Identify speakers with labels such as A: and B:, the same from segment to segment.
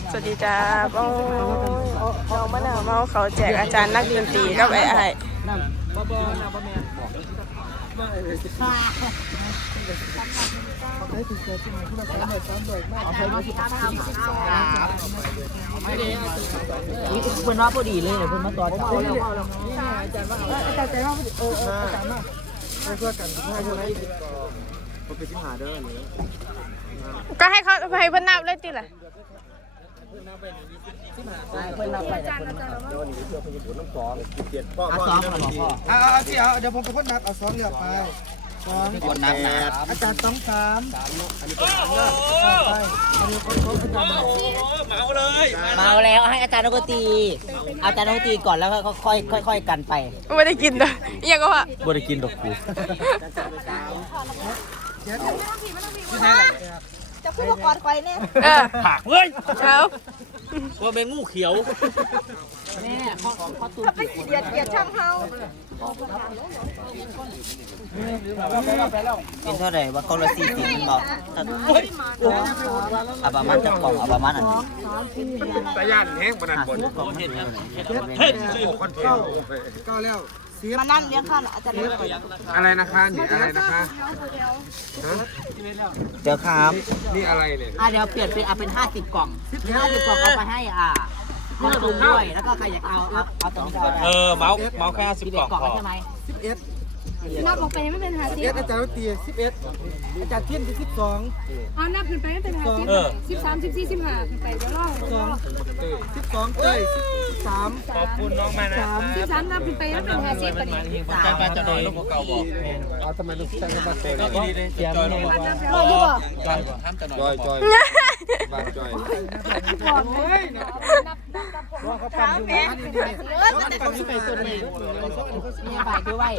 A: สวัสดีจ้าป้องน้องมะนาวเมาเขาแจกอาจารย์นักดนตรีกับไอ้
B: นั่นบ่น่ะบ่แม่นบอกเอาไปถึงเกิดที่ไหนที่เราสามารถสามดอกมากเอาไปมาสิไม่ได้นี่เพิ่นว่าพอดีเลยเพิ่นมาต่อเช้าแล้วอาจารย์ว่าอาจารย์ว่าอาจารย์ว่าเพื่อกัน15ใช่ไหมบ่เป็น15เด้อนี่
A: ก็ให้เขาให้เพิ่นนับเลยติล่ะ
B: เพิ่นนับไปแต่คนมาโดนนี่เพื่อพยุงน้ำ2 7พ่อเดี๋ยวผมเป็นคนนับเอา2เลือกไป2คนนับอาจารย์2 3อันนี้เป็นไปอันนี้คนอาจารย์เมาเลยเมาแล้วให้อาจารย์นกตีอาจารย์นกตีก่อนแล้วค่อยกันไป
A: ไม่ได้กินเลยยังก็ว่า
B: บ่ได้กินดอกกู
C: จะพูดก่อนไฟเนี่ย
B: ผักเว้ย
A: เอา
B: ว่าเป็นงูเขียว
C: แม่เขาตุ้มไปเกียดช่างเฮา
B: เป็นเท่าไหร่ว่าคนละ40มันบอกอาบามันจะกล่องอาบามันอันนี้
D: ตะย่านแห้งปนันบน
B: เฮ้ย
D: ก็แล้ว
C: มานั่งเลี้ยงข้าวอาจารย์
D: อะไรนะคะนี่อะไรนะคะ
B: เดี๋ยวครับ
D: นี่อะไรเนี่ย
B: เดี๋ยวเปลี่ยนเป็นเป็น50 กล่อง50 กล่องเอาไปให้กองทุนด้วยแล้วก็ใครอยากเอาตัวนี้
D: เมาส์แค่10 กล่องพอ
B: ใช่ไหม
C: นับออกไปไม่เป็น50
B: อาจารย์ตี11อาจารย์เทียนที่12
C: เอานับขึ้นไปไม่เป็น50 13 14 15ขึ้นไปแล้วรอ
B: 12เอ้ย13
D: ขอบคุณน้องมานะ
C: 13นับขึ้นไปไม่เป็น50ปะนี่
D: การมาจะโดนลูกเก่าบอกเอาทำไมลูกใช้มาเต็มดีเลยจอยลงมาจอยบางจอย
B: ว่าเขาปั่นอยู่นะปั่นอยู่ในส่วนนี้มีใบด้วย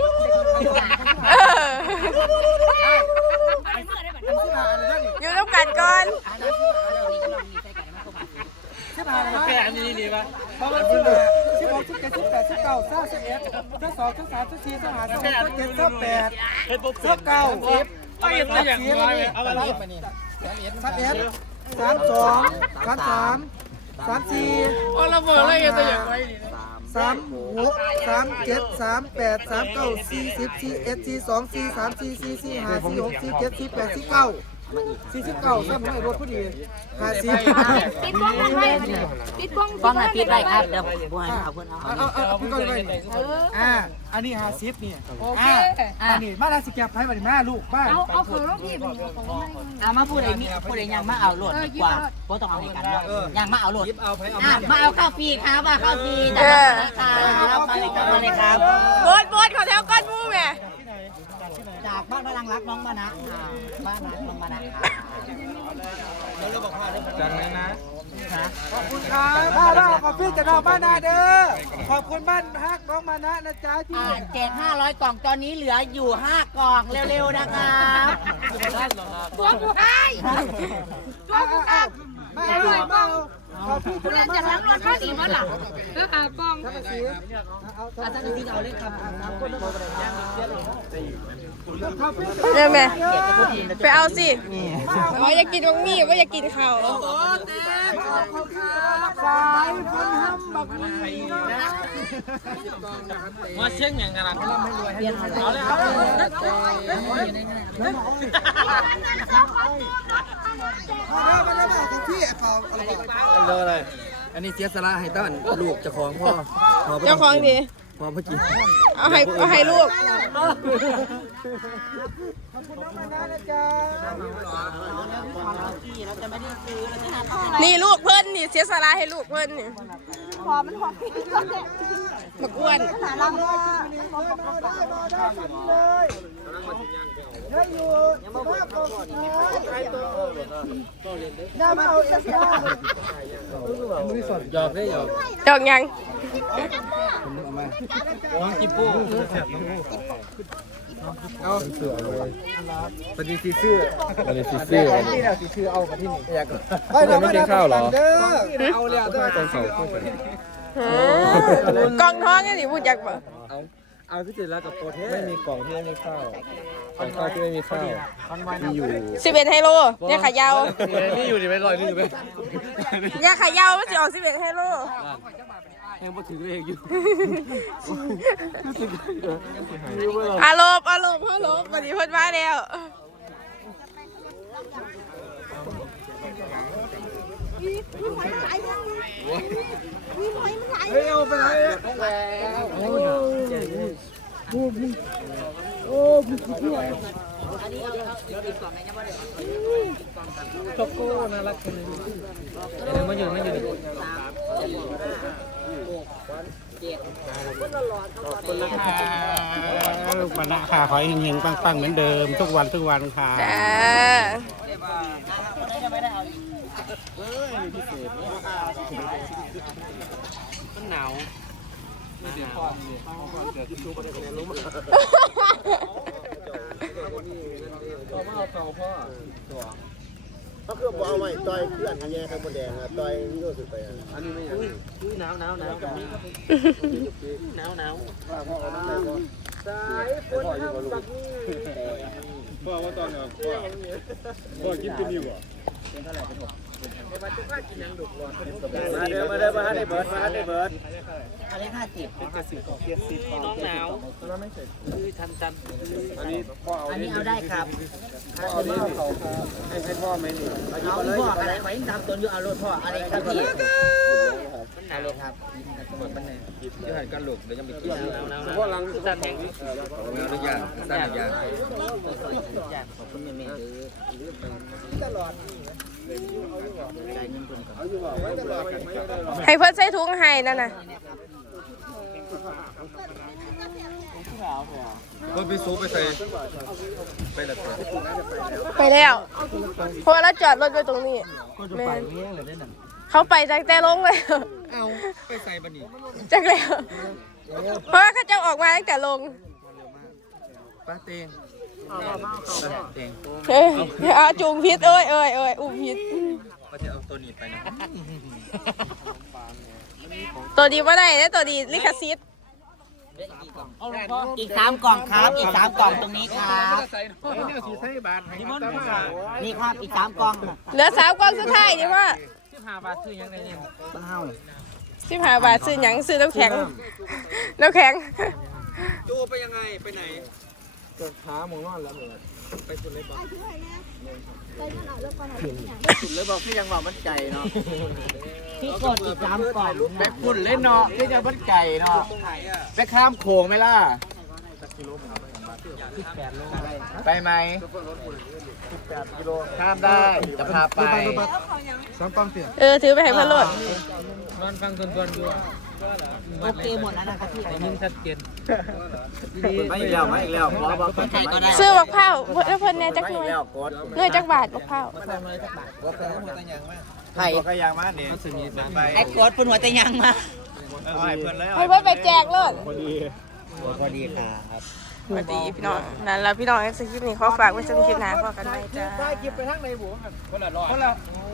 A: อยู่ร่วมกันก่อน
D: แค่อันนี้ดีป่ะ
B: เพราะมัน16 17 18 19 21 22 23 24 25 27 28 29
D: เอาอย่างไรอย่างไรเอาอะไร
B: ไปนี่31 32 33 34
D: เอาละเมออะไรกันตัวอย่างไร
B: 36 37 38 39 40 41 42 43 44 45 46 47 48 49 49ซ้ำให้รถพอดี50
C: ปิดกล้องไว้ปิดกล้อง
B: ปิดไว้ครับเดี๋ยวบ่ให้เอาเพิ่นเอาปิดก่อนเลยอันนี้50นี่
C: โอเค
B: อันนี้มาแล้วสิแก็บให้บัดนี้แม่ลูกบ้าน
C: เอาเขอรถพี่
B: มาพูดไอ้ยังมาเอาโหลดดีกว่าบ่ต้องเอาให้กันเนาะยังมาเอาโหลดมาเอาข้าวฟรีครับข้าวฟรีจ้ะครับไปกันเลยครับ
A: โบดเขาแถวก้อนมูแม่
B: จากบ้านพลังรักน้องมานะบ้านรักน้องมานะ
D: จังเลยนะ
B: ขอบคุณครับพ่อเราขอบพี่จากน้องมานะเด้อขอบคุณบ้านฮักน้องมานะนะจ๊ะที่แจก500 กล่องตอนนี้เหลืออยู่5 กล่องเร็วๆนะครับ
C: ตัวผู้ให้ตัวผู้ครับ
B: มาเอาขอบพี่
C: เล่นจะทั้งรถข้าดีมั้งล่ะกล้อง
B: อาจารย์ที่เอาเล่นครับ
A: เนี่ยแม่ไปเอาสิอ๋ออยากกินมังมี่ว่าอยากกินข้าว
B: สายพันห้ำบักมี
D: มาเชี่ยงอย่างกันเอาเลย
B: อะไรอันนี้เสียสละให้ต้านลูกเจ้าของพ่อ
A: เจ้าของดี
B: พ่อเมื่อกี้
A: เอาให้ลูกนี่ลูกเพิ่นนี่เสียสละให้ลูกเพิ่นนี่
C: พอมันหอม
A: บักอ้วน
C: หาลังว่า
B: ได้อยู่ยังมาบอกได้มาเอาเสีย
D: หยอกได้หยอก
A: ดอกยัง
D: น้องจิปูเอาเสือเลยปฏิทินเสื้อ
B: นี่แหละคือเอามาที่นี่อยาก
D: ไม่กินข้าวหรอ
B: เอาเลยได้
D: ตอนเสาร์
A: กองท้องนี่พูดอยากบ่
D: เอาที่เสร็จแล้วกับโปรเทสไม่มีกล่องที่ไม่มีข้าวข้าวที่ไม่มีข้าวมีอยู่
A: 11ไฮโลเนี่ยขายาว
D: นี่อยู่ดิไม่ลอยนี่อยู่ไหม
A: เนี่ยขายาวมันจะออก11ไฮโล
D: ยังบ่ถึงเลขอยู่
A: อารมณ์ฮัลโหลวันนี้เพิ่นมาแล้ว
B: เฮ้ยเอาไปไหนช็อกโก้น่ารักจังเลยมาอยู่
E: วันละค่ะขอให้เฮงๆปังๆเหมือนเดิมทุกวันค่ะ
A: จ้า
D: มันหนาวไม่เดือดพ่อเดือดชูประเด็นคะแนนล้มพ่อมาเอาเข่าพ่อ
B: เขาคือบอกเอาใหม่ต่อยเพื่อนแย่ข้างบนแดงอ่ะต่อยนี่ก็สุดไปอ่ะ
D: อันนี้ไม่ยังหนาวหนาวสายฝนทำแบบนี้พ่อว่าตอนนี้พ่อกินเป็นอยู่อ่ะมาเด้อมาได้เบิร์ด
B: อะไร50
D: น้องหนาวคือทันอันนี้พ่อเอา
B: อันนี้เอาได้ครับ
D: เอาดิให้พ่อไหมนี่
B: เอาพ่ออะไรขอยิ่งทำตัวอยู่เอารถพ่ออะไรครับพี่อะไรครับ
D: จะหันกันหลุดเดี๋ยวจะไปกินพ่อลังสั่นแห้งทุกอย่างสั่นทุกอย่าง
B: ขอบคุณแม่ตลอดใจเงินคนก่อน
A: ให้เพิ่นใส่ถุงให้นั่นน่ะ
D: ก็ไปซูไปใส่ไปละตัว
A: ไปแล้วเพราะว่าเราจอดรถไว้ตรงนี้แม่นเขาไปจากแต่ลงเลย
D: เอาไปใส่บันนี่
A: จากแล้วเพราะว่าเขาจะออกมาตั้งแต่ลง
D: ป้าเตงเตง
A: เฮ้ยเอาจูงพิษเอ้ยอุ้มพิษ
D: ก็จะเอาตัวนี้ไปนะ
A: ตัวดีว่าได้แล้วตัวดีลิขสิทธิ์
B: อีก3 กล่องครับอีก3 กล่องตรงนี้ครับ นี่ครับอีก3 กล่อง
A: เหลือ3 กล่องสุดท้ายดีว่า
D: 15 บาทซื้อยังไงเนี่ย
B: บ้าเฮา
A: 15 บาทซื้อหยังซื้อน้ำแข็งน้ำแข็ง
D: จูไปยังไงไปไหนก็ขาหมองนอนแล้วเหมือนไปสุดเลยบอกสุดเลยบอกพี่ยังบอกมั่นใจเนาะ
B: พี่กดอีก3 กล่อง
D: ไปคุณเล่นเนาะพี่ยังมั่นใจเนาะไปข้ามโขงไหมล่ะไปไหม18 กิโลข้ามได้จะพาไป
A: ถือไปให้เพื่อนโหลด
D: นอนฟังส่วนๆอยู่
B: โอเคหมดแล้วนะครับพี่
D: นิ่งชัดเจนไม่อีกแล้วขอบอก
B: คนไทยก็ได้
A: ซื้อบักเผาเพื่อนเนี่ยจักหน่วย
D: แล้วกด
A: หน่วยจักบาทบักเผา
B: ไทย
D: ก็ยังมาเนี่ยไป
B: ไอ้กดเป็นหัวแต่ยังมา
D: ให้เพื่อนแล้ว
A: ให้เพื่อนไปแจกเลย
B: พอดีครับ
A: สวัสดีพี่น้องนั่นแล้วพี่น้องในคลิปนี้ขอฝากไว้สำหรับคลิปหน้าพอกันไหมจ้า
D: ถ่ายคลิปไปทางไหนบุ๋มคนละร้อย